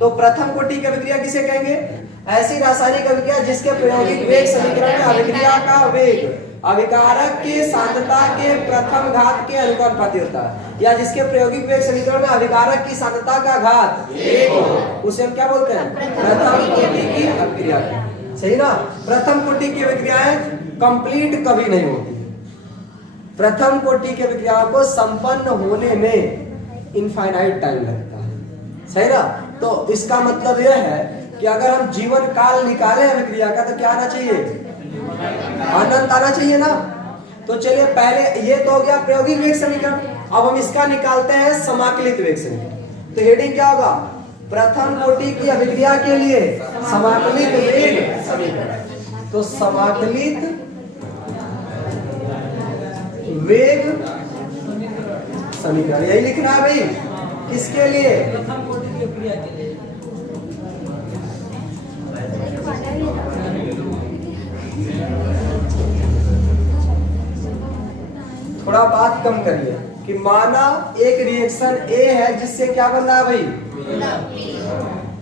तो प्रथम कोटि की अभिक्रिया किसे कहेंगे, ऐसी रासायनिक अभिक्रिया जिसके प्रायोगिक वेग समीकरण में अभिक्रिया का वेग अभिकारक की सांद्रता के प्रथम घात के अनुपाती होता है, या जिसके प्रायोगिक वेग समीकरण में अभिकारक की सांद्रता का घात 1 हो, उसे हम क्या बोलते हैं, प्रथम कोटि की अभिक्रिया। सही ना। प्रथम कोटि की अभिक्रियाएं कंप्लीट कभी नहीं होती, प्रथम कोटि की अभिक्रियाओं को संपन्न होने में इनफाइनाइट टाइम लगता है। सही ना। तो इसका मतलब यह है कि अगर हम जीवन काल निकालें अभिक्रिया का तो क्या आना चाहिए, अनंत आना चाहिए ना। तो चलिए पहले ये तो हो गया प्रायोगिक वेग समीकरण, अब हम इसका निकालते हैं समाकलित वेग समीकरण। तो हेडिंग क्या होगा, प्रथम कोटि की अभिक्रिया के लिए समाकलित वेग समीकरण। तो समाकलित वेग समीकरण यही लिखना है भाई, किसके लिए, प्रथम कोटि की अभिक्रिया के लिए। थोड़ा बात कम करिए कि माना एक रिएक्शन ए है जिससे क्या बन रहा है भाई,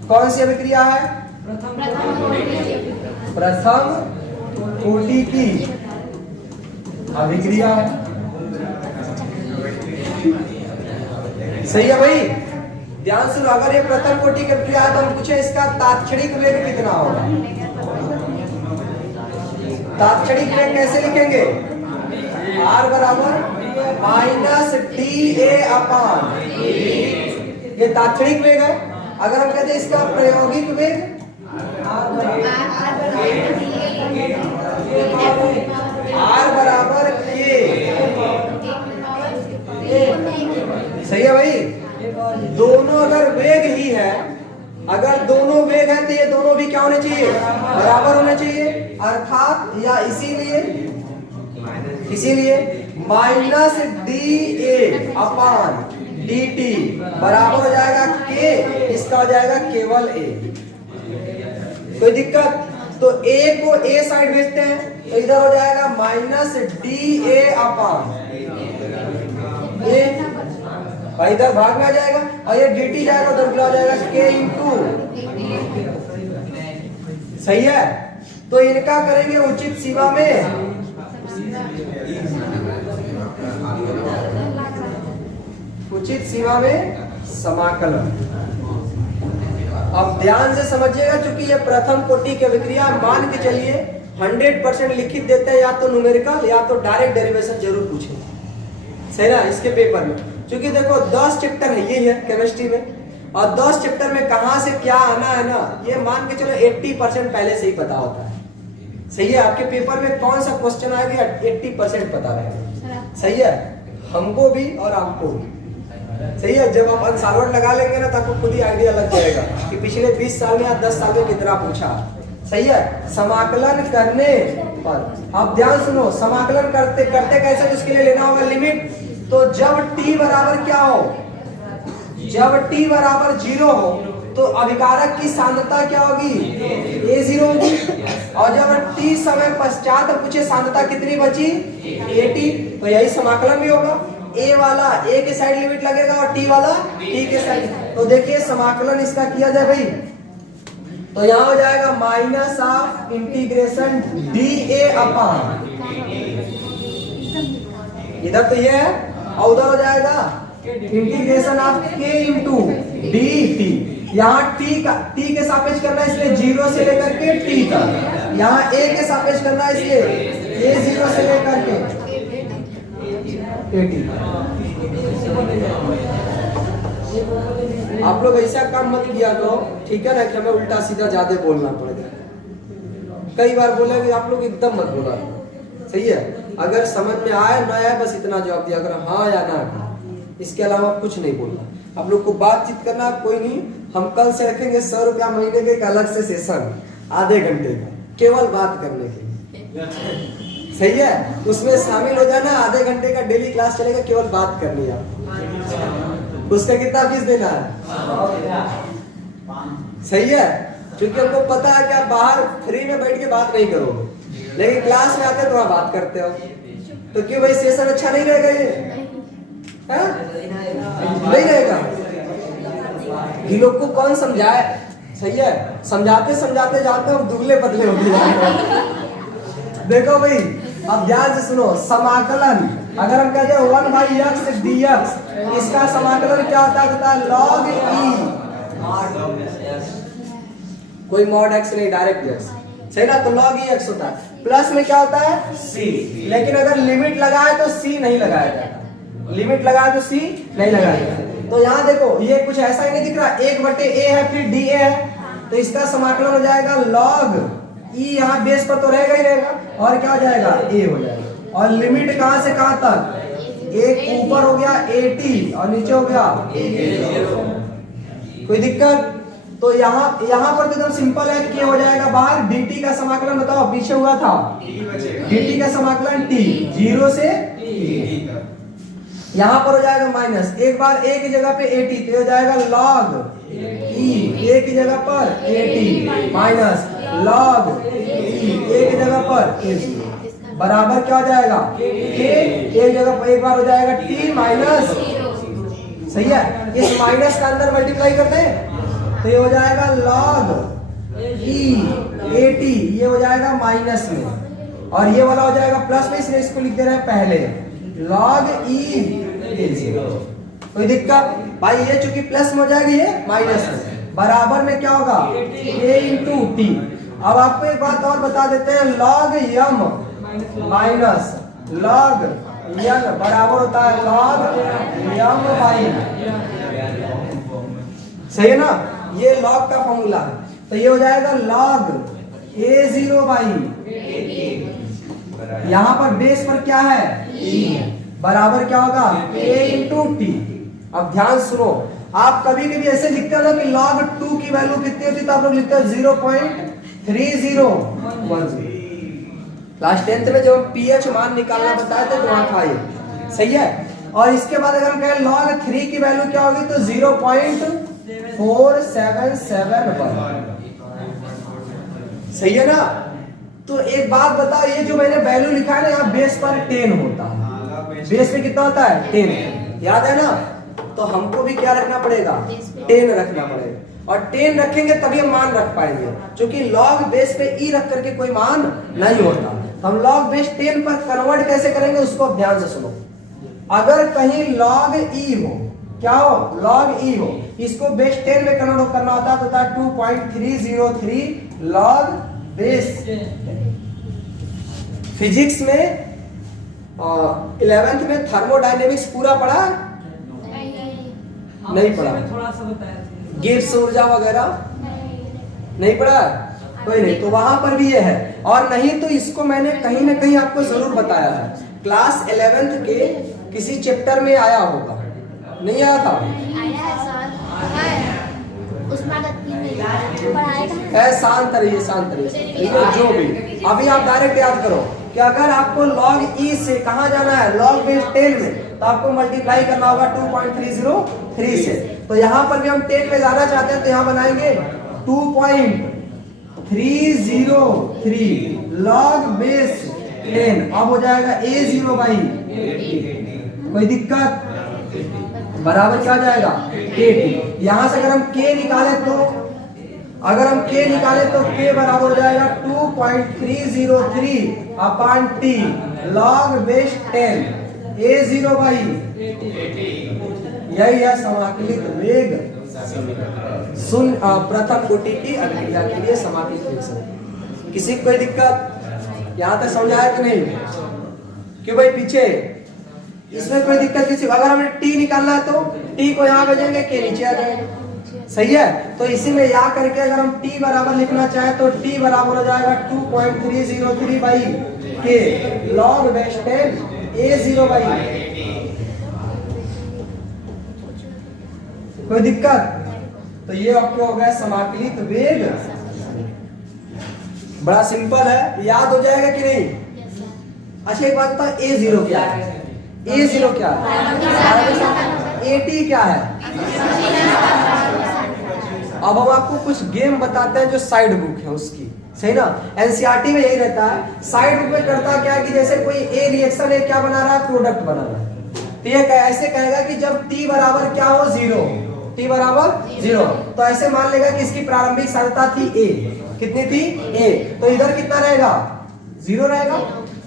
कौन सी अभिक्रिया है, प्रथम कोटि की अभिक्रिया है। सही है भाई। ध्यान सुनो, अगर ये प्रथम कोटि की अभिक्रिया है तो हम पूछे इसका तात्क्षणिक वेग कितना होगा। तात्क्षणिक वेग कैसे लिखेंगे, R बराबर माइनस डी ए अपान, ये तात्क्षणिक वेग है। अगर हम कहते हैं इसका प्रायोगिक वेग, R बराबर K। सही है भाई। दोनों अगर वेग ही है, अगर दोनों वेग है तो ये दोनों भी क्या होने चाहिए, बराबर होने चाहिए। अर्थात या इसीलिए minus D A upon D T बराबर हो जाएगा के, इसका हो जाएगा केवल ए। कोई दिक्कत। तो ए को ए साइड भेजते हैं तो इधर हो जाएगा माइनस डी ए अपान ए, भाई इधर भाग में आ जाएगा, और ये डी टी जाएगा उधर हो जाएगा के इंटू। सही है। तो इनका करेंगे उचित सीमा में समाकलन। अब ध्यान से समझिएगा, क्योंकि ये प्रथम कोटि की अभिक्रिया, मान के चलिए 100% लिखित देते हैं, या तो न्यूमेरिकल या तो डायरेक्ट डेरिवेशन जरूर पूछे, सही ना, इसके पेपर में। क्योंकि देखो 10 चैप्टर है, ये है केमिस्ट्री में, और 10 चैप्टर में कहां से क्या आना है ना, ये मान के चलो 80% पहले से ही पता होता है, सही है। आपके पेपर में कौन सा क्वेश्चन आएगा 80% पता रहेगा, सही है, हमको भी और आपको भी, सही है। जब आप अनसाल्वर्ड लगा लेंगे ना, तो आपको खुद ही आइडिया लग जाएगा कि पिछले 20 साल में या 10 साल में कितना पूछा, सही है। समाकलन करने पर आप ध्यान सुनो, समाकलन करते करते कैसे, तो इसके लिए लेना होगा लिमिट। तो जब t बराबर क्या हो, जब t बराबर 0 हो, तो अभिकारक की सांद्रता क्या होगी, A0 होगी। और जब t समय पश्चात पूछे सांद्रता कितनी बची, AT, तो यही समाकलन भी होगा। A वाला A के साइड लिमिट लगेगा और T वाला T के साइड। तो देखिए समाकलन इसका किया जाए भाई, तो यहाँ हो जाएगा minus of integration dA upon, इधर तो ये है, और उधर हो जाएगा integration of K into dt। यहाँ t के सापेक्ष करना है, इसलिए 0 से लेकर के t तक। यहाँ A के सापेक्ष करना है, इसलिए A0 से लेकर के आप लोग ऐसा काम मत किया करो, ठीक है ना, कि हमें उल्टा सीधा ज्यादा बोलना पड़ेगा। कई बार बोलेंगे आप लोग, एकदम मत बोला, सही है। अगर समझ में आए ना आए, बस इतना जवाब दिया करो, हाँ या ना, इसके अलावा कुछ नहीं बोलना। आप लोग को बातचीत करना कोई नहीं, हम कल से रखेंगे 100 रुपया महीने के एक अलग से सेशन, आधे घंटे का, केवल बात करने के लिए, सही है। उसमें शामिल हो जाना, आधे घंटे का डेली क्लास चलेगा, केवल बात करनी है। उसका कितना फीस देना है, सही है, क्योंकि हमको पता है कि आप बाहर फ्री में बैठ के बात नहीं करोगे, लेकिन क्लास में आते तो आप बात करते हो। तो क्यों भाई, सेशन अच्छा नहीं रहेगा ये, है? नहीं रहेगा। ये लोग को कौन समझाए, सही है, समझाते समझाते जाते हो दुबले पतले हो गए। देखो भाई, अब ध्यान से सुनो, समाकलन अगर हम कहते हैं 1/x dx, इसका समाकलन क्या होता है, log e, कोई mod x नहीं, डायरेक्ट x, सही ना, तो log e x होता है। प्लस में क्या होता है c, लेकिन अगर लिमिट लगाए तो c नहीं लगाया जाता, लिमिट लगाए तो c नहीं लगाया जाता। तो यहाँ देखो, ये कुछ ऐसा ही नहीं दिख रहा, 1/a है, फिर dA है, तो इसका समाकलन हो जाएगा log e, यहाँ बेस पर तो रहेगा ही रहेगा, और क्या हो जाएगा, a हो जाएगा। और लिमिट कहां से कहां तक, एक ऊपर हो गया AT और नीचे हो गया A0। कोई दिक्कत? तो यहाँ पर तो एकदम सिंपल है, कि हो जाएगा बाहर dt का समाकलन, बताओ पीछे हुआ था dt का समाकलन t 0 से t, यहाँ पर हो जाएगा माइनस, एक बार a की जगह पे AT, तो हो जाएगा log e, a की जगह पर AT minus log e, a की जगह पर A0 बराबर क्या हो जाएगा, एक जगह पर एक बार हो जाएगा t माइनस, सही है। इस माइनस का अंदर मल्टीप्लाई करते हैं, तो ये हो जाएगा log e AT, ये हो जाएगा माइनस में, और ये वाला हो जाएगा प्लस में, इसलिए इसको लिख दे रहे हैं पहले log e A0। कोई दिक्कत भाई, ये चूंकि प्लस में हो जाएगा, ये माइनस में, बराबर में क्या होगा a इंटू टी। अब आपको एक बात और बता देते हैं, log m minus log n बराबर होता है log m बाई, सही है ना, ये log का फॉर्मूला है। तो ये हो जाएगा log A0 बाई, यहाँ पर बेस पर क्या है e, बराबर क्या होगा a इंटू टी। अब ध्यान सुनो, आप कभी कभी ऐसे लिखते हो ना कि log 2 की वैल्यू कितनी होती है, तो आप लोग लिखते हो 0.3010। क्लास 10th में जब हम pH मान निकालना बताए थे तो वहां था ये, सही है। और इसके बाद अगर हम कहें log 3 की वैल्यू क्या होगी, तो 0.4771, सही है ना। तो एक बात बताओ, ये जो मैंने वैल्यू लिखा है ना, यहाँ बेस पर 10 होता है, बेस में कितना होता है 10, याद है ना। तो हमको भी क्या रखना पड़ेगा, 10 रखना पड़ेगा। और 10 रखेंगे तभी हम मान रख पाएंगे, क्योंकि लॉग बेस पे ई रख करके कोई मान नहीं होता। तो हम लॉग बेस 10 पर कन्वर्ट कैसे करेंगे उसको ध्यान से सुनो। अगर कहीं लॉग ई हो, क्या हो, लॉग ई हो, इसको बेस 10 में कन्वर्ट करना होता है तो 2.303 लॉग बेस। फिजिक्स में 11th में थर्मोडायनेमिक्स पूरा पढ़ा नहीं पढ़ा, थोड़ा सा बताया था। गिब्स ऊर्जा वगैरह नहीं पढ़ा, कोई नहीं, तो वहां पर भी ये है। और नहीं तो इसको मैंने कहीं ना कहीं आपको जरूर बताया है, क्लास 11th के किसी चैप्टर में आया होगा, नहीं आया था? आया है सर, उसमें गति में पढ़ाया था। शांत रहिए, शांत रहिए, जो भी अभी आप डायरेक्ट याद करो कि अगर आपको लॉग ई से कहाँ जाना है, लॉग बेस 10 में, तो आपको मल्टीप्लाई करना होगा 2.303 से। तो यहाँ पर भी हम 10 में जाना चाहते हैं तो यहाँ बनाएंगे 2.303 लॉग बेस 10। अब हो जाएगा A0 बाई, कोई दिक्कत, बराबर क्या हो जाएगा 80। यहाँ से अगर हम K निकाले तो K बराबर हो जाएगा 2.303 upon T log base 10 A0 by, यही है समाकलित वेग समीकरण। प्रथम कोटि की अभिक्रिया के लिए समाकलित वेग समीकरण। किसी को कोई दिक्कत यहाँ तक समझाया कि नहीं? क्यों भाई पीछे इसमें कोई दिक्कत किसी को? अगर हमें T निकालना है तो T को यहाँ भेजेंगे, K नीचे आ जाएगा, सही है। तो इसी में या करके अगर हम T बराबर लिखना चाहे तो T बराबर हो जाएगा 2.303 by K log base 10 A0 by. कोई दिक्कत? तो ये आपको हो गया समाकलित वेग। बड़ा सिंपल है, याद हो जाएगा कि नहीं? अच्छा एक बात बता, A0 क्या है? A0 क्या है? AT क्या है? अब हम आपको कुछ गेम बताते हैं जो साइड बुक है उसकी, सही ना? एनसीईआरटी में यही रहता है। साइड बुक में करता क्या कि जैसे कोई ए रिएक्शन है, क्या बना रहा है, प्रोडक्ट बना रहा है, तो ये ऐसे कहेगा कि जब T बराबर क्या हो, 0, T बराबर 0, तो ऐसे मान लेगा कि इसकी प्रारंभिक सांद्रता थी A, कितनी थी A, तो इधर कितना रहेगा, 0 रहेगा।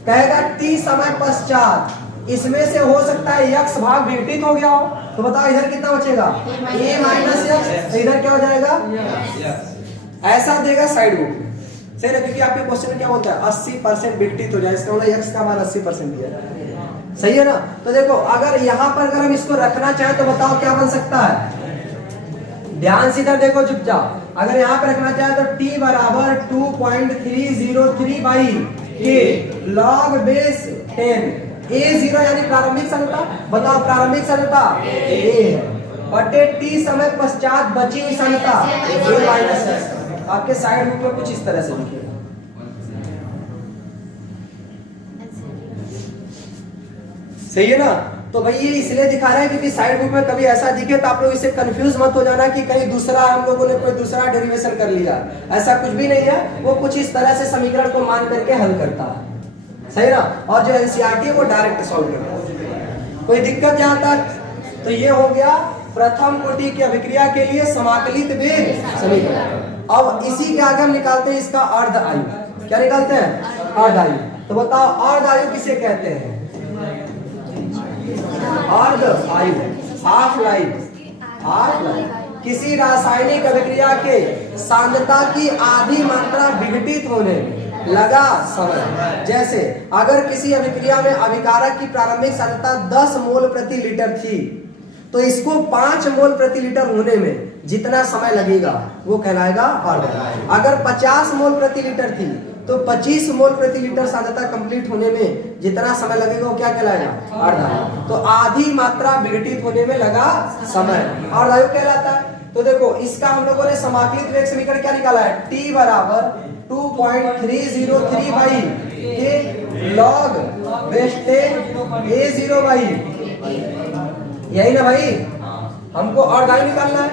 कहेगा T समय पश्चात इसमें से हो सकता है x भाग विघटित हो गया हो, तो बताओ इधर कितना बचेगा, a माइनस x, तो इधर क्या हो जाएगा, ऐसा देगा साइड बुक में, सही है। क्योंकि आपके क्वेश्चन में क्या बोलता है 80% विघटित हो जाए, इसका मतलब x का मान 80% दिया है, सही है ना। तो देखो अगर यहाँ पर अगर हम इसको रखना चाहे तो बताओ क्या बन सकता है, ध्यान से इधर देखो चुपचाप। अगर यहाँ पे रखना चाहे तो T बराबर 2.303 by K log base 10 A0 यानी प्रारंभिक सांद्रता, बताओ प्रारंभिक सांद्रता A बटे T समय पश्चात बची हुई सांद्रता A माइनस x। आपके साइड बुक में कुछ इस तरह से लिखिएगा, सही है ना। तो भाई ये इसलिए दिखा रहा है क्योंकि साइड बुक में कभी ऐसा दिखे तो आप लोग इससे कंफ्यूज मत हो जाना कि कहीं दूसरा हम लोगों ने कोई दूसरा डेरिवेशन कर लिया, ऐसा कुछ भी नहीं है। वो कुछ इस तरह से समीकरण को मान करके हल करता है, सही ना। और जो एनसीईआरटी है वो डायरेक्ट सॉल्व करता है। कोई दिक्कत यहाँ तक? तो ये हो गया प्रथम कोटि की अभिक्रिया के लिए समाकलित वेग समीकरण। अब इसी के आगे हम निकालते हैं इसका अर्ध आयु। क्या निकालते हैं, अर्ध आयु। तो बताओ अर्ध आयु किसे कहते हैं, अर्ध आयु, हाफ लाइफ। हाफ लाइफ किसी रासायनिक अभिक्रिया के सांद्रता की आधी मात्रा विघटित होने में लगा समय। जैसे अगर किसी अभिक्रिया में अभिकारक की प्रारंभिक सांद्रता 10 मोल प्रति लीटर थी तो इसको 5 मोल प्रति लीटर होने में जितना समय लगेगा वो कहलाएगा अर्ध आयु। अगर 50 मोल प्रति लीटर थी तो 25 मोल प्रति लीटर सांद्रता कंप्लीट होने में जितना समय लगेगा वो क्या कहलाएगा, अर्ध आयु। तो आधी मात्रा विघटित होने में लगा समय अर्ध आयु कहलाता है। तो देखो इसका हम लोगों ने समाकलित वेग समीकरण क्या निकाला है, T बराबर 2.303 by K log base 10 A0 by, यही ना भाई, हमको अर्ध आयु निकालना है।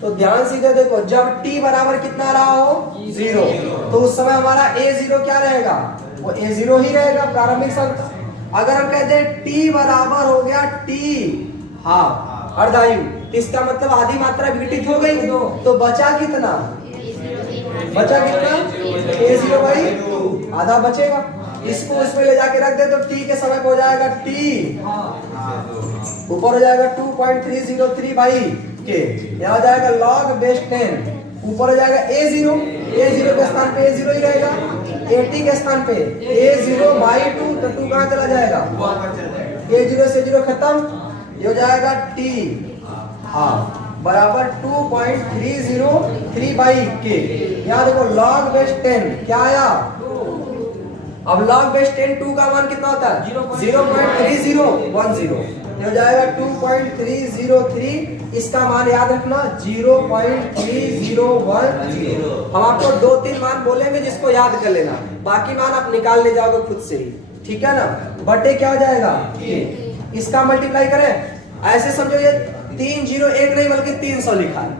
तो ध्यान से देखो जब T बराबर कितना रहा हो 0, तो उस समय हमारा A0 क्या रहेगा, वो A0 ही रहेगा प्रारंभिक सांद्रता। अगर हम कहते हैं T बराबर हो गया T हाफ, अर्धायु, तो इसका मतलब आधी मात्रा विघटित हो गई, तो बचा कितना? बचा कितना? A0 बाई आधा बचेगा। इसको उसमें ले जाके रख दे तो t के समय पे हो जाएगा t, ऊपर हो जाएगा 2.303 बाई के, यहाँ हो जाएगा log बेस 10, ऊपर हो जाएगा A0 के स्थान पे A0 ही रहेगा, AT के स्थान पे A0 बाई 2, तो 2 कहाँ चला जाएगा? A0 से 0 खत्म, ये हो जाएगा t हाँ बराबर 2.303 बाई के। यहाँ देखो log बेस 10 क्या आया? अब log बेस 10 2 का मान कितना होता है? 0.3010, ये हो जाएगा 2.303, इसका मान याद रखना 0.3010। हम आपको 2-3 मान बोलेंगे जिसको याद कर लेना, बाकी मान आप निकाल ले जाओगे खुद से ही, ठीक है ना। बटे क्या हो जाएगा? इसका मल्टीप्लाई करें, ऐसे समझो ये 301 नहीं बल्कि 300 लिखा है,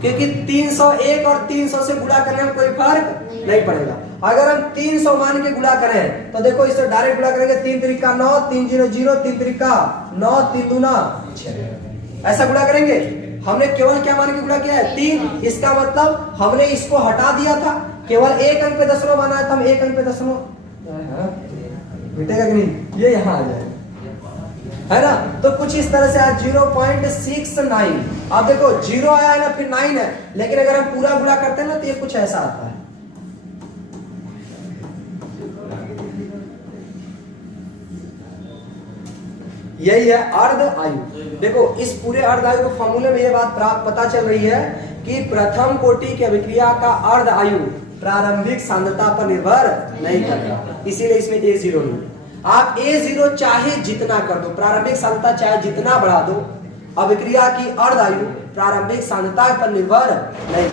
क्योंकि 301 और 300 से गुणा करने में कोई फर्क नहीं पड़ेगा। अगर हम 300 मान के गुणा करें तो देखो इससे डायरेक्ट गुणा करेंगे, 3 त्रिका 9, 3 0 0, 3 त्रिका 9, 3 दूना 6, ऐसा गुणा करेंगे। हमने केवल क्या मान के गुणा किया है? 3। इसका मतलब हमने इसको हटा दिया था, केवल एक अंक पे दशमलव माना है, तो हम एक अंक पे दशमलव मिटेगा कि नहीं, ये यहाँ आ जाएगा, है ना। तो कुछ इस तरह से आज 0.69। अब देखो 0 आया है ना, फिर 9 है, लेकिन अगर हम पूरा गुणा करते हैं ना तो ये कुछ ऐसा आता है। यही है अर्ध आयु। देखो इस पूरे अर्ध आयु के फॉर्मूले में ये बात पता चल रही है कि प्रथम कोटि की अभिक्रिया का अर्ध आयु प्रारंभिक सांद्रता पर निर्भर नहीं करता, इसीलिए इसमें A0 नहीं। आप A0 चाहे जितना कर दो, प्रारंभिक सांद्रता चाहे जितना बढ़ा दो, अभिक्रिया की अर्ध आयु प्रारंभिक सांद्रता पर निर्भर नहीं।